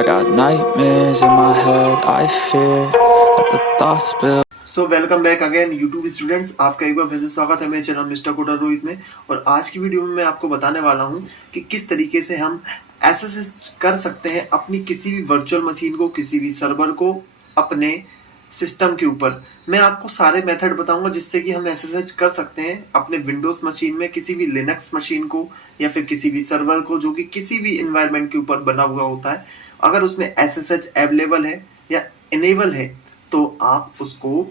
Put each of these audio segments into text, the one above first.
I got nightmares in my head, I fear that the thoughts build. So welcome back again YouTube students, आपका एक बार फिर से स्वागत है मेरे चैनल मिस्टर कोटा रोहित में। और आज की वीडियो में मैं आपको बताने वाला हूं कि किस तरीके से हम एसएसएच कर सकते हैं अपनी किसी भी वर्चुअल मशीन को, किसी भी सर्वर को अपने सिस्टम के ऊपर। मैं आपको सारे मेथड बताऊंगा जिससे कि हम एसएसएच कर सकते हैं अपने विंडोज मशीन में, किसी भी लिनक्स मशीन को या फिर किसी भी सर्वर को जो कि किसी भी इन्वायरमेंट के ऊपर बना हुआ होता है। अगर उसमें एसएसएच अवेलेबल है या इनेबल है तो आप उसको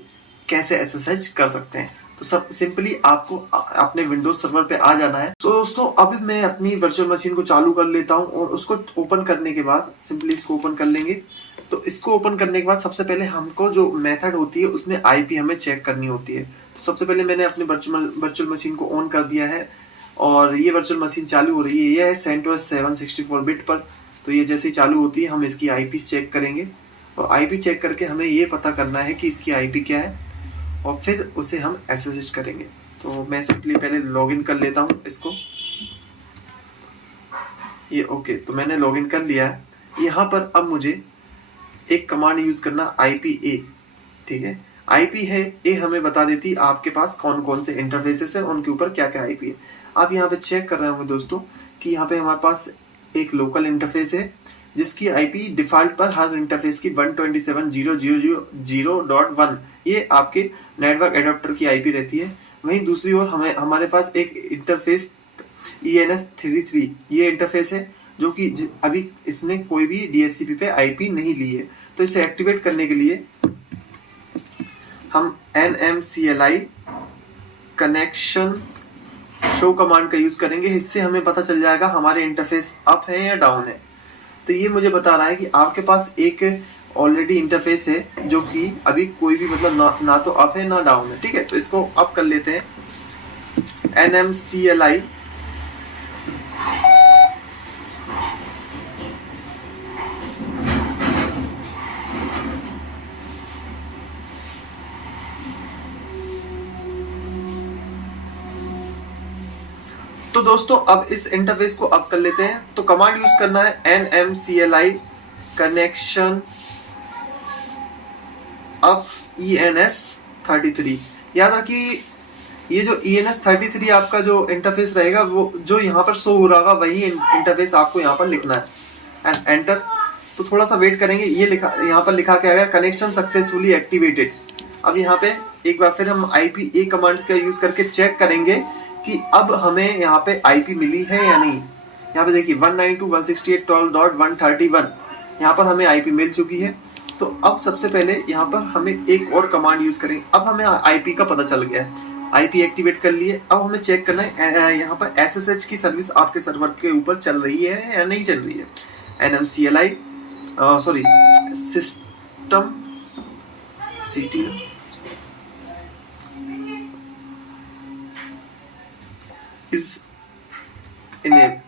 कैसे एसएसएच कर सकते हैं। तो सब सिंपली आपको अपने विंडोज सर्वर पे आ जाना है। तो दोस्तों अभी मैं अपनी वर्चुअल मशीन को चालू कर लेता हूं और उसको ओपन करने के बाद सिंपली इसको ओपन कर लेंगे। तो इसको ओपन करने के बाद सबसे पहले हमको जो मेथड होती है उसमें आईपी हमें चेक करनी होती है। तो सबसे पहले मैंने अपनी वर्चुअल मशीन को ऑन कर दिया है और ये वर्चुअल मशीन चालू हो रही है। ये है सेंटोस 764 बिट पर। तो ये जैसे ही चालू होती है हम इसकी आईपी चेक करेंगे और आईपी चेक करके हमें ये पता करना है कि इसकी आईपी क्या है और फिर उसे हम एसएसएच करेंगे। तो मैं सिंपली पहले लॉगिन कर लेता हूँ इसको। ये ओके, तो मैंने लॉगिन कर लिया है। यहाँ पर अब मुझे एक कमांड यूज करना IPA, ठीक है। IPA हमें बता देती आपके पास कौन कौन से इंटरफेसेस है, उनके ऊपर क्या क्या आईपी है। आप यहाँ पे चेक कर रहे होंगे दोस्तों कि यहाँ पे हमारे पास एक लोकल इंटरफेस है जिसकी आईपी डिफॉल्ट पर हर इंटरफेस की 127.0.0.1 ये आपके नेटवर्क एडाप्टर की आईपी रहती है। वहीं दूसरी ओर हमारे पास एक इंटरफेस ENS33 ये इंटरफेस है जो कि अभी इसने कोई भी DHCP पे आईपी नहीं ली है। तो इसे एक्टिवेट करने के लिए हम NMCLI कनेक्शन शो कमांड का यूज करेंगे। इससे हमें पता चल जाएगा हमारे इंटरफेस अप है या डाउन है। तो ये मुझे बता रहा है कि आपके पास एक ऑलरेडी इंटरफेस है जो कि अभी कोई भी मतलब ना तो अप है ना डाउन है, ठीक है। तो इसको अप कर लेते हैं NMCLI तो दोस्तों अब इस इंटरफेस को अप कर लेते हैं। तो कमांड यूज करना है NMCLI कनेक्शन अप ENS33। याद रखिए ये जो ENS33 आपका जो इंटरफेस रहेगा वो जो यहाँ पर शो हो रहा होगा वही इंटरफेस आपको यहाँ पर लिखना है एंड एंटर। तो थोड़ा सा वेट करेंगे। ये लिखा यहाँ पर लिखा क्या है, कनेक्शन सक्सेसफुली एक्टिवेटेड। अब यहाँ पे एक बार फिर हम IPA कमांड का यूज करके चेक करेंगे कि अब हमें यहाँ पे आईपी मिली है या नहीं। यहाँ पे देखिए 192.168.12.131 यहाँ पर हमें आईपी मिल चुकी है। तो अब सबसे पहले यहाँ पर हमें एक और कमांड यूज करेंगे। अब हमें आईपी का पता चल गया है, आईपी एक्टिवेट कर लिए। अब हमें चेक करना है यहाँ पर एसएसएच की सर्विस आपके सर्वर के ऊपर चल रही है या नहीं चल रही है। NMCLI sorry system CTL is enabled।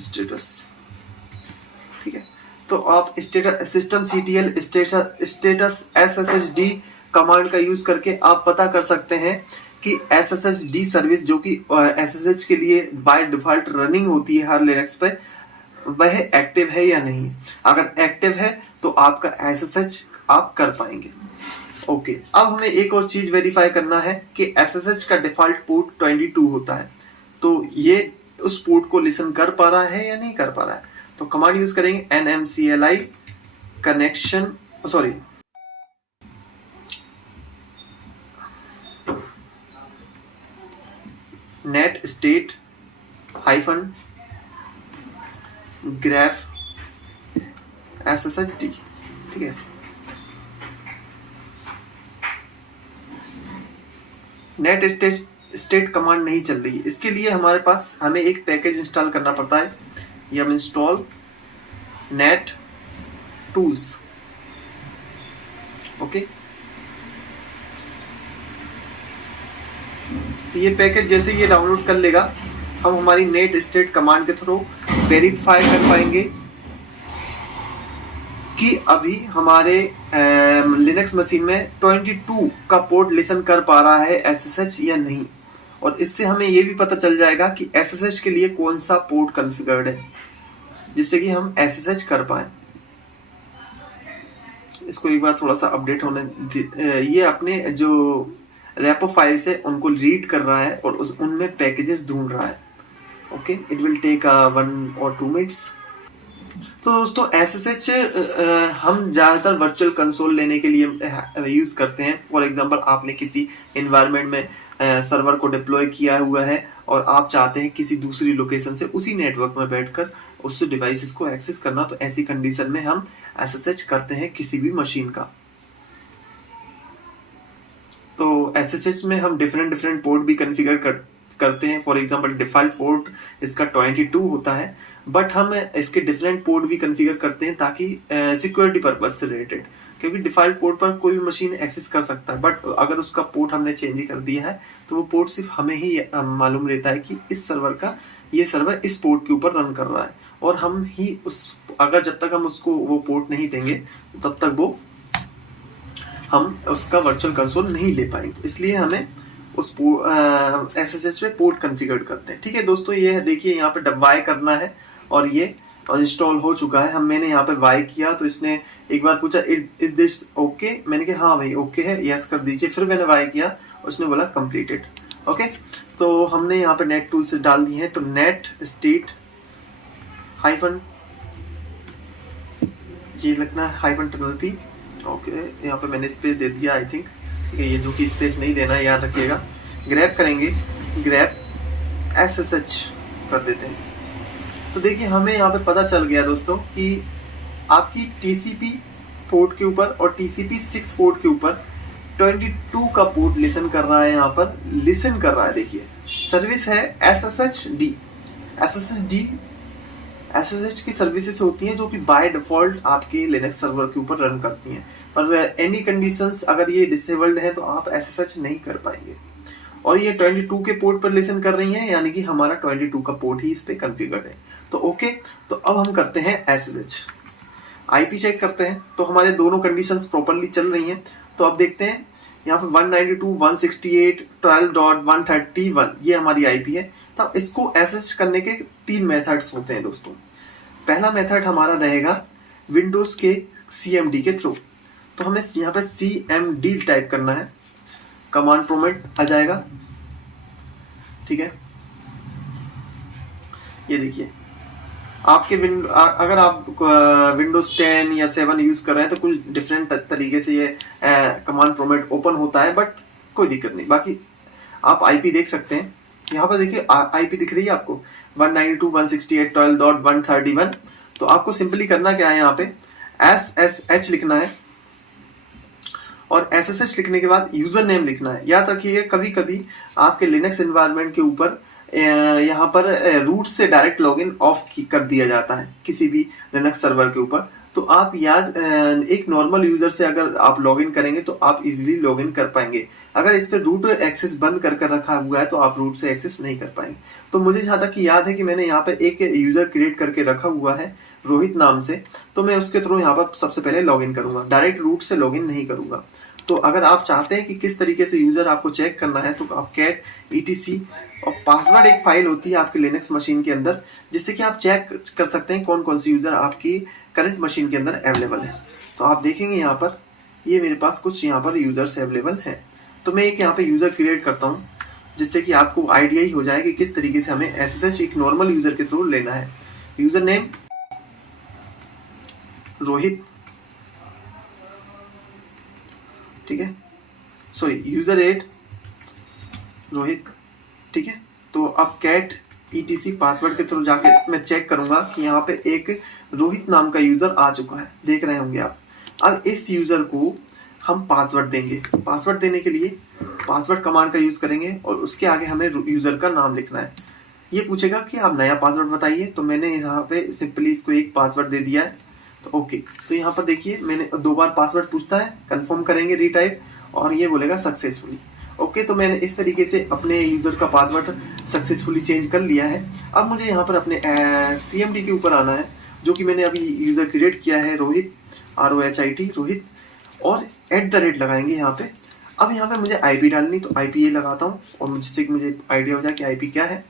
Status, ठीक है। तो आप status system CTL status SSHD command का यूज करके आप पता कर सकते हैं कि SSHD सर्विस जो कि SSH के लिए बाय डिफॉल्ट रनिंग होती है हर लिनक्स पे, वह एक्टिव है या नहीं। अगर एक्टिव है तो आपका SSH आप कर पाएंगे। ओके, अब हमें एक और चीज वेरीफाई करना है कि SSH का डिफॉल्ट पोर्ट 22 होता है। तो ये उस पोर्ट को लिसन कर पा रहा है या नहीं कर पा रहा है। तो कमांड यूज करेंगे NMCLI connection sorry net state hyphen graph SSHD, ठीक है। नेट स्टेट कमांड नहीं चल रही है। इसके लिए हमें एक पैकेज इंस्टॉल करना पड़ता है। ये हम इंस्टॉल नेट टूल्स, ओके। तो ये पैकेज जैसे ये डाउनलोड कर लेगा हम हमारी नेट स्टेट कमांड के थ्रू वेरीफाई कर पाएंगे कि अभी हमारे लिनक्स मशीन में 22 का पोर्ट लिसन कर पा रहा है SSH या नहीं, और इससे हमें ये भी पता चल जाएगा कि SSH के लिए कौन सा पोर्ट कॉन्फ़िगर्ड है, जिससे कि हम SSH कर पाए। इसको एक बार थोड़ा सा अपडेट होने ये अपने जो रेपो फाइल्स है उनको रीड कर रहा है और उनमें पैकेजेस ढूंढ रहा है। Okay, it will take 1 or 2 minutes. तो दोस्तों SSH हम ज़्यादातर वर्चुअल कंसोल लेने के लिए यूज़ करते हैं। फॉर एग्जांपल, आपने किसी इन्वायरमेंट में सर्वर को डिप्लॉय किया हुआ है और आप चाहते हैं किसी दूसरी लोकेशन से उसी नेटवर्क में बैठकर उस डिवाइसेस को एक्सेस करना, तो ऐसी कंडीशन में हम SSH करते हैं किसी भी मशीन का। तो SSH में हम डिफरेंट पोर्ट भी कॉन्फ़िगर करते हैं। फॉर एग्जांपल, डिफ़ॉल्ट पोर्ट इसका 22 होता है, बट हम इसके डिफरेंट पोर्ट भी कॉन्फ़िगर करते हैं ताकि सिक्योरिटी पर्पज से रिलेटेड, क्योंकि डिफ़ॉल्ट पोर्ट पर कोई भी मशीन एक्सेस कर सकता है, बट अगर उसका पोर्ट हमने चेंज कर दिया है तो वो पोर्ट सिर्फ हमें ही मालूम रहता है कि इस सर्वर का ये सर्वर इस पोर्ट के ऊपर रन कर रहा है, और हम ही जब तक हम उसको वो पोर्ट नहीं देंगे तब तक हम उसका वर्चुअल कंसोल नहीं ले पाएंगे। इसलिए हमें उस SSH में पोर्ट कॉन्फ़िगर करते हैं। ठीक है दोस्तों, ये देखिए यहाँ पे वाई करना है और ये इंस्टॉल हो चुका है। मैंने यहाँ पे वाई किया तो इसने एक बार पूछा इज दिस ओके, मैंने कहा हाँ भाई ओके है, यस कर दीजिए। फिर मैंने वाई किया, उसने बोला कंप्लीटेड। ओके, तो हमने यहाँ पे नेट टूल से डाल दिए हैं, तो नेट स्टेट हाइफन ये लिखना है -p। ओके, यहाँ पे मैंने स्पेस दे दिया आई थिंक, ये जो कि स्पेस नहीं देना है, याद रखिएगा। ग्रैब करेंगे, ग्रैब SSH कर देते हैं। तो देखिए हमें यहाँ पे पता चल गया दोस्तों कि आपकी TCP पोर्ट के ऊपर और TCP 6 पोर्ट के ऊपर 22 का पोर्ट लिसन कर रहा है। यहाँ पर लिसन कर रहा है, देखिए सर्विस है SSHD। SSH की सर्विसेज होती हैं जो कि बाय डिफॉल्ट आपके लिनक्स सर्वर के ऊपर रन करती हैं, पर एनी कंडीशंस अगर ये डिसेबल्ड है तो आप SSH नहीं कर पाएंगे। और ये 22 के पोर्ट पर लिसन कर रही हैं, यानी कि हमारा 22 का पोर्ट ही इस पे कॉन्फ़िगर्ड है। तो ओके, तो अब हम करते हैं SSH IP चेक करते हैं, तो हमारे दोनों कंडीशंस प्रॉपरली चल रही हैं। तो अब देखते हैं यहाँ पे 192.168.12.131 ये हमारी IP है। तब इसको SSH करने के 3 मेथड्स होते हैं दोस्तों। पहला मेथड हमारा रहेगा विंडोज के CMD के थ्रू। तो हमें यहाँ पे CMD टाइप करना है, कमांड प्रॉम्प्ट आ जाएगा। ठीक है, ये देखिए आपके अगर आप विंडोज 10 या 7 यूज कर रहे हैं तो कुछ डिफरेंट तरीके से ये कमांड प्रॉम्प्ट ओपन होता है, बट कोई दिक्कत नहीं। बाकी आप IP देख सकते हैं, यहाँ पर देखिए IP दिख रही है आपको 192.168.12.131। तो आपको सिंपली करना क्या है, यहाँ पे SSH लिखना है और SSH लिखने के बाद यूजर नेम लिखना है। याद रखिएगा कभी कभी आपके लिनक्स एनवायरनमेंट के ऊपर यहाँ पर रूट से डायरेक्ट लॉगिन ऑफ कर दिया जाता है किसी भी लिनक्स सर्वर के ऊपर। तो आप एक नॉर्मल यूजर से अगर आप लॉगिन करेंगे तो आप इजीली लॉगिन कर पाएंगे। अगर इस पर रूट एक्सेस बंद कर रखा हुआ है तो आप रूट से एक्सेस नहीं कर पाएंगे। तो मुझे जहाँ तक कि याद है कि मैंने यहाँ पर एक यूजर क्रिएट करके रखा हुआ है रोहित नाम से, तो मैं उसके थ्रू यहाँ पर सबसे पहले लॉगिन करूंगा, डायरेक्ट रूट से लॉगिन नहीं करूंगा। तो अगर आप चाहते हैं कि किस तरीके से यूजर आपको चेक करना है तो आप कैट etc और पासवर्ड एक फाइल होती है आपके लिनक्स मशीन के अंदर, जिससे कि आप चेक कर सकते हैं कौन कौन से यूजर आपकी करंट मशीन के अंदर अवेलेबल है। तो आप देखेंगे यहाँ पर ये मेरे पास कुछ यहाँ पर यूजर्स अवेलेबल हैं। तो मैं एक यहाँ पे यूजर क्रिएट करता हूँ जिससे कि आपको आइडिया ही हो जाए कि किस तरीके से हमें SSH एक नॉर्मल यूजर के थ्रू लेना है। यूजर नेम रोहित, ठीक है, सॉरी यूजर एड रोहित, ठीक है। तो अब कैट etc पासवर्ड के थ्रू जाके मैं चेक करूंगा कि यहाँ पे एक रोहित नाम का यूजर आ चुका है, देख रहे होंगे आप। अब इस यूजर को हम पासवर्ड देंगे। पासवर्ड देने के लिए पासवर्ड कमांड का यूज करेंगे और उसके आगे हमें यूजर का नाम लिखना है। ये पूछेगा कि आप नया पासवर्ड बताइए, तो मैंने यहाँ पे सिंपली इसको एक पासवर्ड दे दिया है। तो ओके, तो यहाँ पर देखिए मैंने 2 बार पासवर्ड पूछता है, कंफर्म करेंगे रीटाइप और ये बोलेगा सक्सेसफुली। ओके, तो मैंने इस तरीके से अपने यूज़र का पासवर्ड सक्सेसफुली चेंज कर लिया है। अब मुझे यहाँ पर अपने CMD के ऊपर आना है, जो कि मैंने अभी यूज़र क्रिएट किया है, रोहित, ROHIT रोहित, और @ लगाएंगे यहाँ पे। अब यहाँ पे मुझे IP डालनी, तो IP ये लगाता हूँ, और जिससे कि मुझे आइडिया हो जाए कि IP क्या है।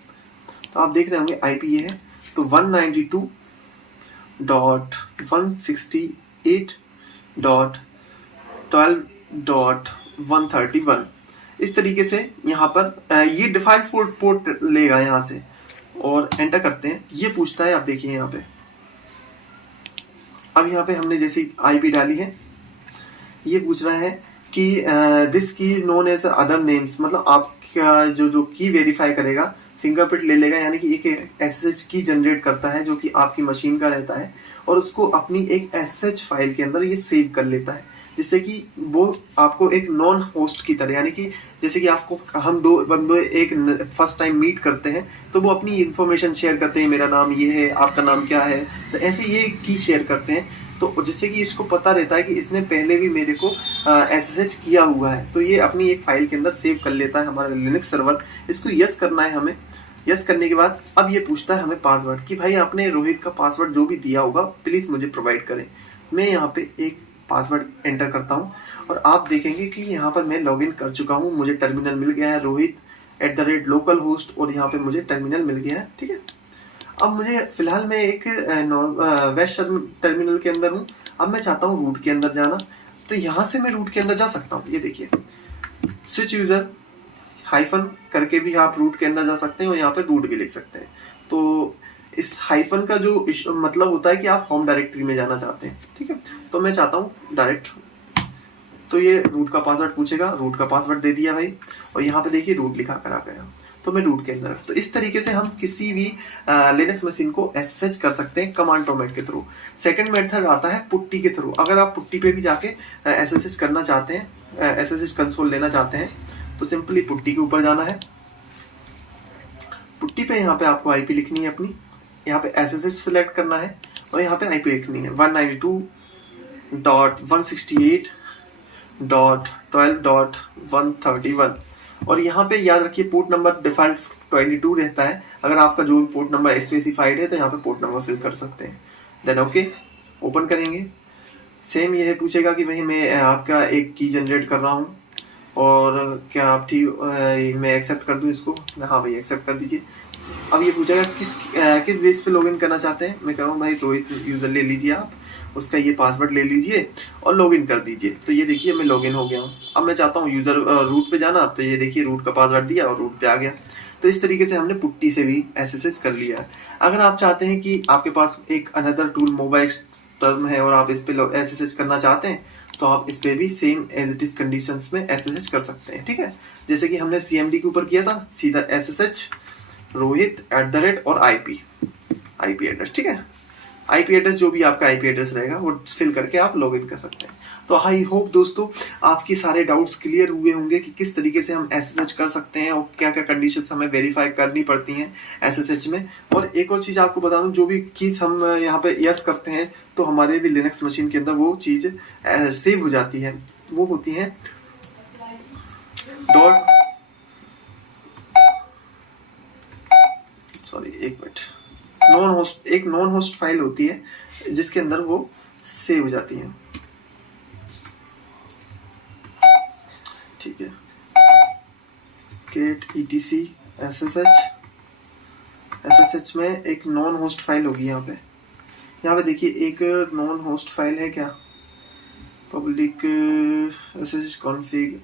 तो आप देख रहे होंगे IP ये है, तो 192.168.12.131 इस तरीके से यहाँ पर ये डिफॉल्ट पोर्ट लेगा यहाँ से, और एंटर करते हैं। ये पूछता है, आप देखिए यहाँ पे, अब यहाँ पे हमने जैसे IP डाली है, ये पूछ रहा है कि दिस की नोन एज अदर नेम्स, मतलब आपका जो की वेरीफाई करेगा, फिंगरप्रिंट ले लेगा, यानी कि एक SSH की जनरेट करता है जो कि आपकी मशीन का रहता है, और उसको अपनी एक SSH फाइल के अंदर ये सेव कर लेता है, जिससे कि वो आपको एक नॉन होस्ट की तरह, यानी कि जैसे कि आपको हम दो बंदे एक फर्स्ट टाइम मीट करते हैं, तो वो अपनी इन्फॉर्मेशन शेयर करते हैं, मेरा नाम ये है, आपका नाम क्या है, तो ऐसे ये की शेयर करते हैं, तो जिससे कि इसको पता रहता है कि इसने पहले भी मेरे को SSH किया हुआ है, तो ये अपनी एक फाइल के अंदर सेव कर लेता है हमारा लिनक्स सर्वर। इसको यस करना है हमें। यस करने के बाद अब ये पूछता है हमें पासवर्ड, कि भाई आपने रोहित का पासवर्ड जो भी दिया होगा प्लीज़ मुझे प्रोवाइड करें। मैं यहाँ पे एक पासवर्ड एंटर करता हूँ, और आप देखेंगे कि यहाँ पर मैं लॉगिन कर चुका हूँ, मुझे टर्मिनल मिल गया है, रोहित @localhost, और यहाँ पे मुझे टर्मिनल मिल गया है। ठीक है, अब मुझे फिलहाल मैं एक वेस्ट टर्मिनल के अंदर हूँ। अब मैं चाहता हूँ रूट के अंदर जाना, तो यहाँ से मैं रूट के अंदर जा सकता हूँ। ये देखिए, स्विच यूज़र हाइफन करके भी आप रूट के अंदर जा सकते हैं, और यहाँ पे रूट भी लिख सकते हैं। तो इस हाइफन का जो मतलब होता है कि आप होम डायरेक्टरी में जाना चाहते हैं। ठीक है, तो मैं चाहता हूँ डायरेक्ट, तो ये रूट का पासवर्ड पूछेगा, रूट का पासवर्ड दे दिया भाई, और यहाँ पे देखिए रूट लिखा कर आ गया, तो मैं रूट के अंदर। तो इस तरीके से हम किसी भी लिनक्स मशीन को SSH कर सकते हैं कमांड प्रॉम्प्ट के थ्रू। सेकंड मेथड आता है पुट्टी के थ्रू। अगर आप पुट्टी पे भी जाके SSH करना चाहते हैं, SSH कंसोल लेना चाहते हैं, तो सिंपली पुट्टी के ऊपर जाना है। पुट्टी पे यहाँ पे आपको IP लिखनी है अपनी, यहाँ पे SSH सेलेक्ट करना है, और यहाँ पे IP लिखनी है 192.168.12.131, और यहाँ पे याद रखिए पोर्ट नंबर डिफॉल्ट 22 रहता है। अगर आपका जो पोर्ट नंबर स्पेसिफाइड है तो यहाँ पे पोर्ट नंबर फिल कर सकते हैं। देन ओके, ओपन करेंगे, सेम ये पूछेगा कि भाई मैं आपका एक की जनरेट कर रहा हूँ, और क्या आप ठीक, मैं एक्सेप्ट कर दूँ इसको, हाँ भाई एक्सेप्ट कर दीजिए। अब ये पूछेगा किस बेस पे लॉगिन करना चाहते हैं। मैं कह रहा हूँ भाई रोहित यूज़र ले लीजिए, आप उसका ये पासवर्ड ले लीजिए और लॉगिन कर दीजिए। तो ये देखिए मैं लॉगिन हो गया हूँ। अब मैं चाहता हूँ यूज़र रूट पे जाना, तो ये देखिए रूट का पासवर्ड दिया और रूट पे आ गया। तो इस तरीके से हमने पुट्टी से भी SSH कर लिया है। अगर आप चाहते हैं कि आपके पास एक अनदर टूल मोबाइल टर्म है और आप इस पे SSH करना चाहते हैं, तो आप इस पे भी same as it is conditions में SSH कर सकते हैं। ठीक है, जैसे कि हमने CMD के ऊपर किया था, सीधा SSH रोहित @ और IP एड्रेस। ठीक है, IP एड्रेस जो भी आपका IP एड्रेस रहेगा वो फिल करके आप लॉगिन कर सकते हैं। तो आई होप दोस्तों आपकी सारे डाउट्स क्लियर हुए होंगे कि किस तरीके से हम SSH कर सकते हैं और क्या क्या कंडीशंस हमें वेरीफाई करनी पड़ती हैं SSH में। और एक और चीज़ आपको बता दूं, जो भी कीज हम यहाँ पे यस करते हैं तो हमारे भी लिनक्स मशीन के अंदर वो चीज़ सेव हो जाती है। वो होती है एक नॉन होस्ट फाइल होती है जिसके अंदर वो सेव हो जाती है। ठीक है, get etc SSH में एक नॉन होस्ट फाइल होगी। यहाँ पे देखिए एक नॉन होस्ट फाइल है क्या, public SSH config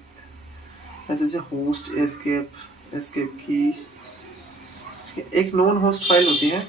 SSH host escape की एक नॉन होस्ट फाइल होती है।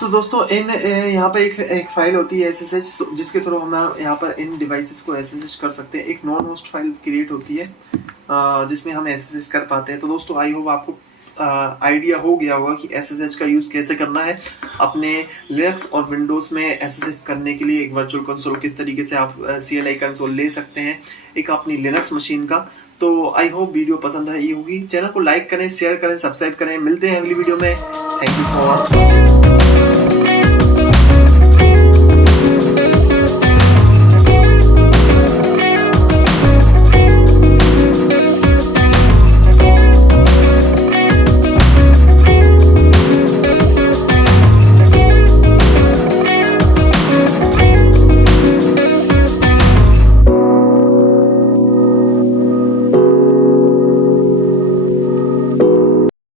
तो दोस्तों इन यहाँ पे एक फाइल होती है SSH, तो जिसके थ्रू हम यहाँ पर इन डिवाइसेस को SSH कर सकते हैं। एक नॉन होस्ट फाइल क्रिएट होती है जिसमें हम SSH कर पाते हैं। तो दोस्तों आई होप आपको आइडिया हो गया होगा कि SSH का यूज़ कैसे करना है। अपने लिनक्स और विंडोज़ में SSH करने के लिए एक वर्चुअल कंसोल किस तरीके से आप CLI कंसोल ले सकते हैं एक अपनी लिनक्स मशीन का। तो आई होप वीडियो पसंद आई होगी। चैनल को लाइक करें, शेयर करें, सब्सक्राइब करें। मिलते हैं अगली वीडियो में। Thank you for watching.